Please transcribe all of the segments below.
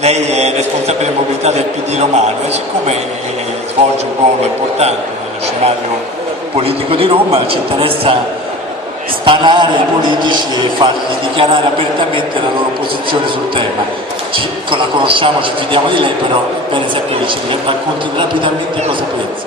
Lei è responsabile mobilità del PD romano e siccome svolge un ruolo importante nello scenario politico di Roma, ci interessa spanare i politici e fargli dichiarare apertamente la loro posizione sul tema. La conosciamo, ci fidiamo di lei, però è bene sempre che ci racconti rapidamente cosa pensa.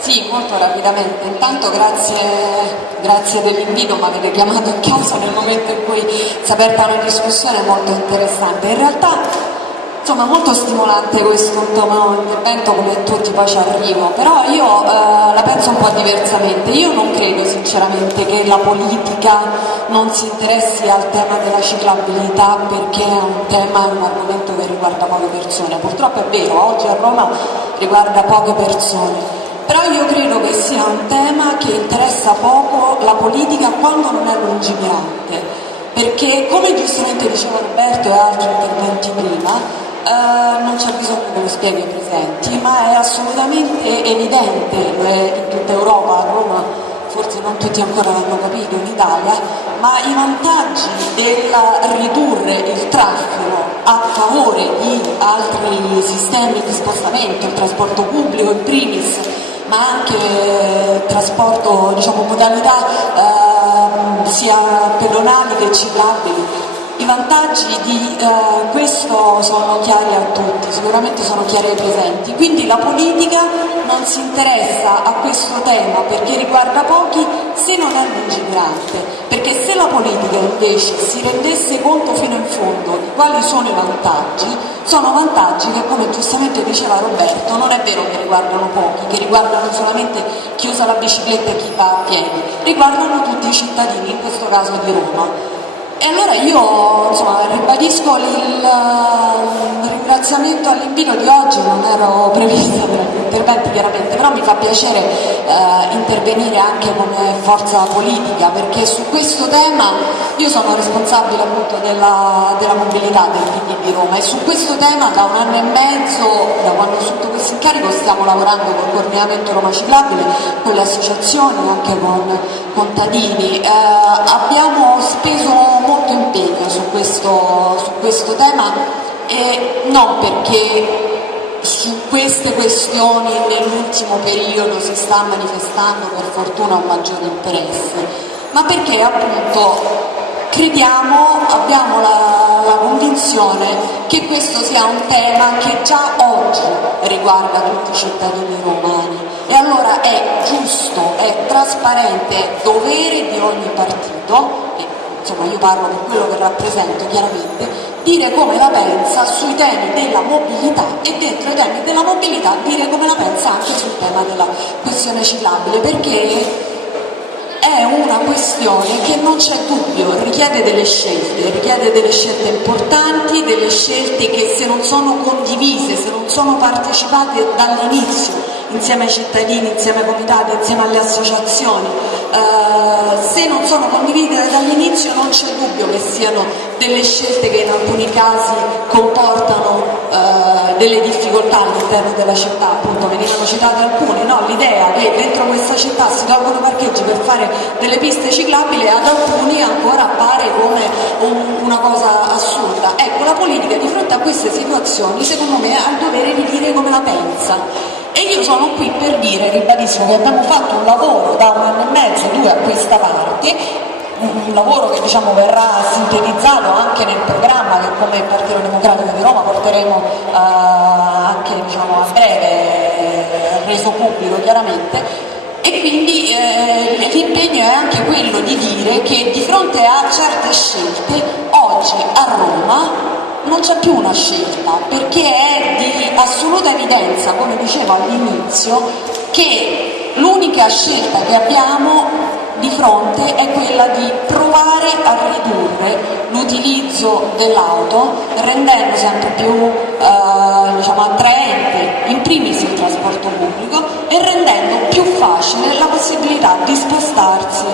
Sì, molto rapidamente. Intanto grazie dell'invito, mi avete chiamato in causa nel momento in cui si è aperta una discussione molto interessante. In realtà insomma è molto stimolante questo intervento, come tutti poi ci arrivo, però io la penso un po' diversamente. Io non credo sinceramente che la politica non si interessi al tema della ciclabilità perché è un argomento che riguarda poche persone. Purtroppo è vero, oggi a Roma riguarda poche persone. Però io credo che sia un tema che interessa poco la politica quando non è lungimirante, perché come giustamente diceva Roberto e altri interventi prima, non c'è bisogno che lo spieghi ai presenti, ma è assolutamente evidente in tutta Europa, a Roma forse non tutti ancora l'hanno capito, in Italia, ma i vantaggi del ridurre il traffico a favore di altri sistemi di spostamento, il trasporto pubblico in primis, ma anche trasporto, diciamo, modalità sia pedonali che ciclabili. I vantaggi di questo sono chiari a tutti, sicuramente sono chiari ai presenti, quindi la politica non si interessa a questo tema perché riguarda pochi se non è lungimirante, perché se la politica invece si rendesse conto fino in fondo di quali sono sono vantaggi che, come giustamente diceva Roberto, non è vero che riguardano pochi, che riguardano solamente chi usa la bicicletta e chi va a piedi, riguardano tutti i cittadini, in questo caso di Roma. E allora io ribadisco il ringraziamento all'invito di oggi, non ero prevista per gli interventi chiaramente, però mi fa piacere intervenire anche come forza politica, perché su questo tema io sono responsabile appunto della mobilità del PD di Roma e su questo tema da 1 anno e mezzo, da quando ho assunto questo incarico, stiamo lavorando col coordinamento Roma Ciclabile, con le associazioni, anche con contadini. Abbiamo speso molto impegno su questo tema e non perché su queste questioni nell'ultimo periodo si sta manifestando per fortuna un maggiore interesse, ma perché appunto abbiamo la convinzione che questo sia un tema che già oggi riguarda tutti i cittadini romani e allora è giusto, è trasparente, è dovere di ogni partito, e insomma io parlo per quello che rappresento chiaramente, dire come la pensa sui temi della mobilità e dentro i temi della mobilità dire come la pensa anche sul tema della questione ciclabile, perché è una questione che non c'è dubbio, richiede delle scelte importanti, delle scelte che se non sono condivise, se non sono partecipate dall'inizio insieme ai cittadini, insieme ai comitati, insieme alle associazioni, se non sono condivise dall'inizio non c'è dubbio che siano delle scelte che in alcuni casi comportano delle difficoltà all'interno della città, appunto venivano citate alcune, no? L'idea che dentro questa città si tolgono parcheggi per fare delle piste ciclabili ad alcuni ancora appare come una cosa assurda. Ecco, la politica di fronte a queste situazioni secondo me ha il dovere di dire come la pensa. E io sono qui per dire, ribadisco, che abbiamo fatto un lavoro da 1 anno e mezzo, 2 a questa parte, un lavoro che diciamo verrà sintetizzato anche nel programma che come Partito Democratico di Roma porteremo anche diciamo, a breve reso pubblico chiaramente, e quindi l'impegno è anche quello di dire che di fronte a certe scelte oggi a Roma non c'è più una scelta, perché è di assoluta evidenza, come dicevo all'inizio, che l'unica scelta che abbiamo di fronte è quella di provare a ridurre l'utilizzo dell'auto, rendendo sempre più attraente in primis il trasporto pubblico e rendendo più facile la possibilità di spostarsi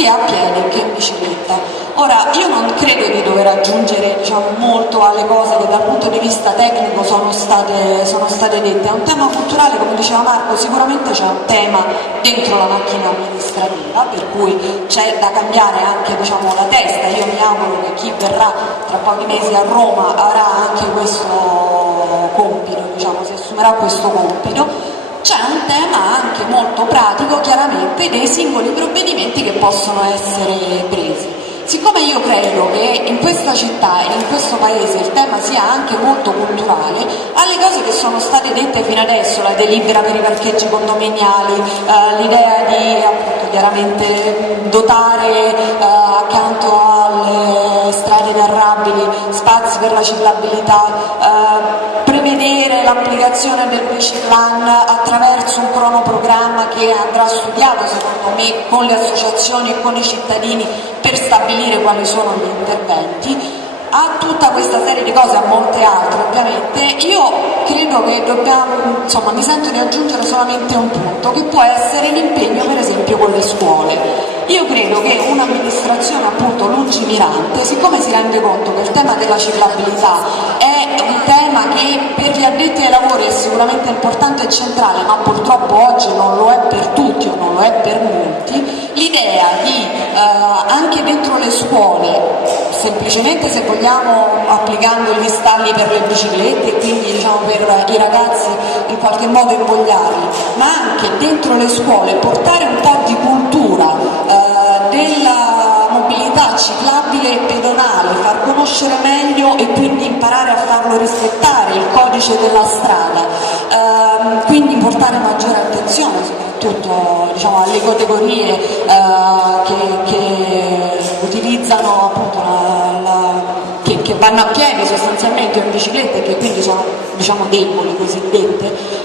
sia a piedi che in bicicletta. Ora, io non credo di dover aggiungere, diciamo, molto alle cose che dal punto di vista tecnico sono state dette. È un tema culturale, come diceva Marco, sicuramente c'è un tema dentro la macchina amministrativa, per cui c'è da cambiare anche, diciamo, la testa. Io mi auguro che chi verrà tra pochi mesi a Roma avrà anche questo compito, diciamo, si assumerà questo compito. C'è un tema anche molto pratico, chiaramente, dei singoli provvedimenti che possono essere presi. Siccome io credo che in questa città e in questo paese il tema sia anche molto culturale, alle cose che sono state dette fino adesso, la delibera per i parcheggi condominiali, l'idea di appunto chiaramente dotare accanto alle strade narrabili spazi per la ciclabilità, prevedere l'applicazione del biciplan attraverso un cronoprogramma che andrà studiato secondo me con le associazioni e con i cittadini per stabilire quali sono gli interventi, a tutta questa serie di cose, a molte altre ovviamente. Io credo che dobbiamo, insomma, mi sento di aggiungere solamente un punto, che può essere l'impegno per esempio con le scuole. Io credo che un'amministrazione appunto lungimirante, siccome si rende conto che il tema della ciclabilità è un tema che per gli addetti ai lavori è sicuramente importante e centrale, ma purtroppo oggi non lo è per tutti o non lo è per molti, l'idea di anche dentro le scuole, semplicemente se vogliamo applicando gli stalli per le biciclette e quindi diciamo per i ragazzi in qualche modo invogliarli, ma anche dentro le scuole portare un po' di cultura della mobilità ciclabile e pedonale, far conoscere meglio e quindi imparare a farlo rispettare il codice della strada, quindi portare maggiore attenzione soprattutto, diciamo, alle categorie che utilizzano appunto che vanno a piedi sostanzialmente o in bicicletta e che quindi sono, diciamo, deboli cosiddette.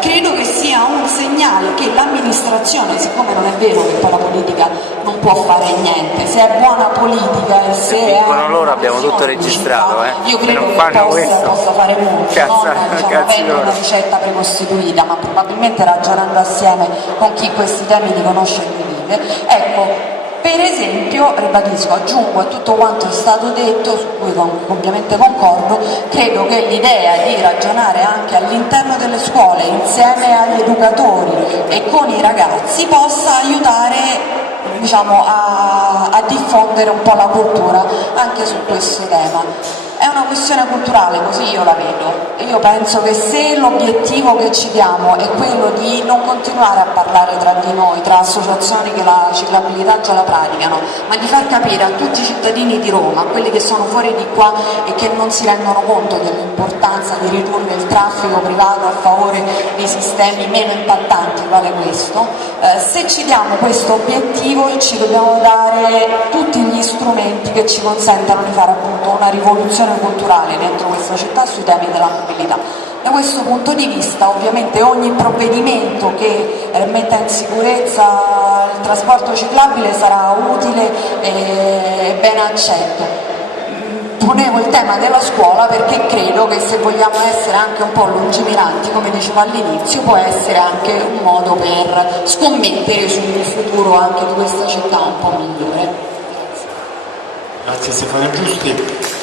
Credo che sia un segnale che l'amministrazione, siccome non è vero che poi la politica non può fare niente, se è buona politica e se è loro abbiamo tutto registrato, io credo non che fanno possa fare molto, non diciamo, avendo una ricetta precostituita, ma probabilmente ragionando assieme con chi questi temi li conosce e li vive. Ecco, per esempio, ribadisco, aggiungo a tutto quanto è stato detto, su cui ovviamente concordo, credo che l'idea di ragionare anche all'interno delle scuole, insieme agli educatori e con i ragazzi, possa aiutare, diciamo, a diffondere un po' la cultura anche su questo tema. È una questione culturale, così io la vedo. Io penso che se l'obiettivo che ci diamo è quello di non continuare a parlare tra di noi, tra associazioni che la ciclabilità già la praticano, ma di far capire a tutti i cittadini di Roma, a quelli che sono fuori di qua e che non si rendono conto dell'importanza di ridurre il traffico privato a favore di sistemi meno impattanti, quale questo, se ci diamo questo obiettivo ci dobbiamo dare tutti gli strumenti che ci consentano di fare appunto una rivoluzione culturale dentro questa città sui temi della mobilità. Da questo punto di vista ovviamente ogni provvedimento che metta in sicurezza il trasporto ciclabile sarà utile e ben accetto. Ponevo il tema della scuola perché credo che se vogliamo essere anche un po' lungimiranti, come dicevo all'inizio, può essere anche un modo per scommettere sul futuro anche di questa città un po' migliore. Grazie Stefano Giusti.